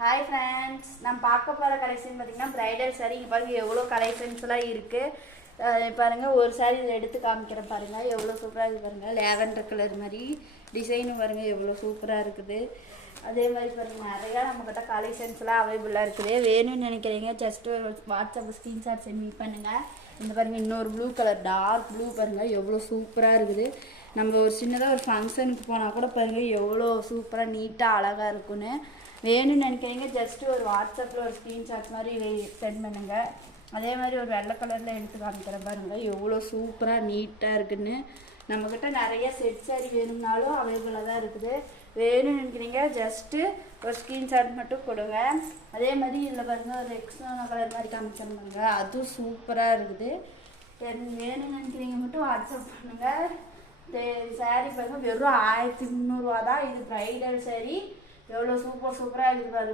Hi friends, நான் பார்க்க போகிற கலெக்ஷன் பார்த்தீங்கன்னா ப்ரைடல் சாரீ. இங்கே பாருங்கள் எவ்வளோ கலெக்ஷன்ஸ்லாம் இருக்குது. பாருங்கள் ஒரு சாரீ இதில் எடுத்து காமிக்கிறேன். பாருங்கள் எவ்வளோ சூப்பராக இருக்குது. பாருங்கள் லேவெண்டர் கலர் மாதிரி டிசைனும் பாருங்கள் எவ்வளோ சூப்பராக இருக்குது. அதே மாதிரி பாருங்கள் நிறையா நம்மக்கிட்ட கலெக்ஷன்ஸ்லாம் அவைலபிளாக இருக்குது. வேணும்னு நினைக்கிறீங்க ஜஸ்ட்டு ஒரு வாட்ஸ்அப் ஸ்க்ரீன்ஷாட் சென்ட் பண்ணுங்கள். இந்த பாருங்கள் இன்னொரு ப்ளூ கலர் டார்க் ப்ளூ பாருங்கள் எவ்வளோ சூப்பராக இருக்குது. நம்ம ஒரு சின்னதாக ஒரு ஃபங்க்ஷனுக்கு போனால் கூட பாருங்கள் எவ்வளோ சூப்பராக நீட்டாக அழகாக இருக்குன்னு. வேணும்னு நினைக்கிறீங்க ஜஸ்ட்டு ஒரு வாட்ஸ்அப்பில் ஒரு ஸ்க்ரீன்ஷாட் மாதிரி சென்ட் பண்ணுங்கள். அதே மாதிரி ஒரு வெள்ளை கலரில் எடுத்து காமிக்கிறேன் பாருங்கள் எவ்வளோ சூப்பராக நீட்டாக இருக்குதுன்னு. நம்மக்கிட்ட நிறைய செட் சாரி வேணும்னாலும் அவைலபிளாக தான் இருக்குது. வேணும்னு நினைக்கிறீங்க ஜஸ்ட்டு ஒரு ஸ்க்ரீன்ஷாட் மட்டும் கொடுங்க. அதே மாதிரி இதில் பாருங்கள் ஒரு எக்ஸ்ட்ரா கலர் மாதிரி காமிக்கிறேன் பாருங்கள், அதுவும் சூப்பராக இருக்குது. வேணும்னு நினைக்கிறீங்க மட்டும் வாட்ஸ்அப் பண்ணுங்கள். சாரீ பாருங்கள் வெறும் 1300 தான். இது ப்ரைடல் சாரீ. எவ்வளோ சூப்பராக இருக்குது பாருங்கள்.